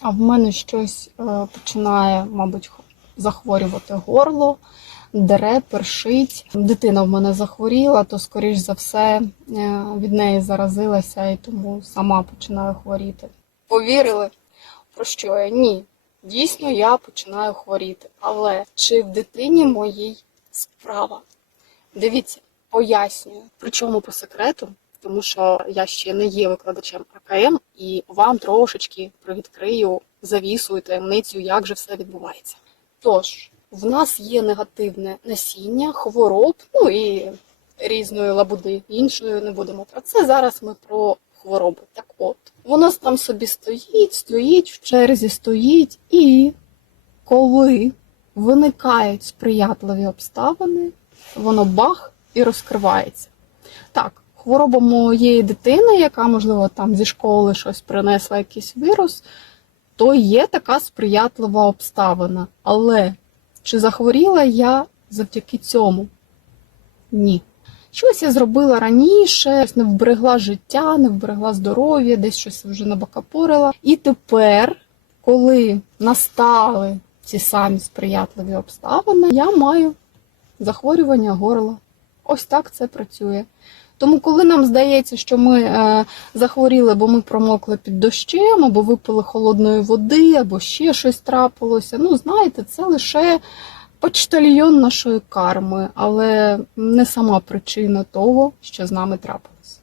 а в мене щось е, починає, мабуть, захворювати горло, дере, першить. Дитина в мене захворіла, то, скоріш за все, е, від неї заразилася і тому сама починаю хворіти. Повірили, про що я? Ні. Дійсно, я починаю хворіти. Але чи в дитині моїй справа? Дивіться, пояснюю. Причому по секрету, тому що я ще не є викладачем АКМ, і вам трошечки привідкрию завісу і таємницю, як же все відбувається. Тож, в нас є негативне насіння, хвороб, ну і різної лабуди. Іншої не будемо про це. Зараз ми про хвороби. Так от, воно там собі стоїть, стоїть, в черзі стоїть, і коли виникають сприятливі обставини, воно бах і розкривається. Так, хвороба моєї дитини, яка, можливо, там зі школи щось принесла якийсь вірус, то є така сприятлива обставина. Але чи захворіла я завдяки цьому? Ні. Щось я зробила раніше, не вберегла життя, не вберегла здоров'я, десь щось вже набакапорила. І тепер, коли настали ці самі сприятливі обставини, я маю захворювання горла. Ось так це працює. Тому, коли нам здається, що ми е, захворіли, бо ми промокли під дощем, або випили холодної води, або ще щось трапилося, ну знаєте, це лише почтальйон нашої карми, але не сама причина того, що з нами трапилося.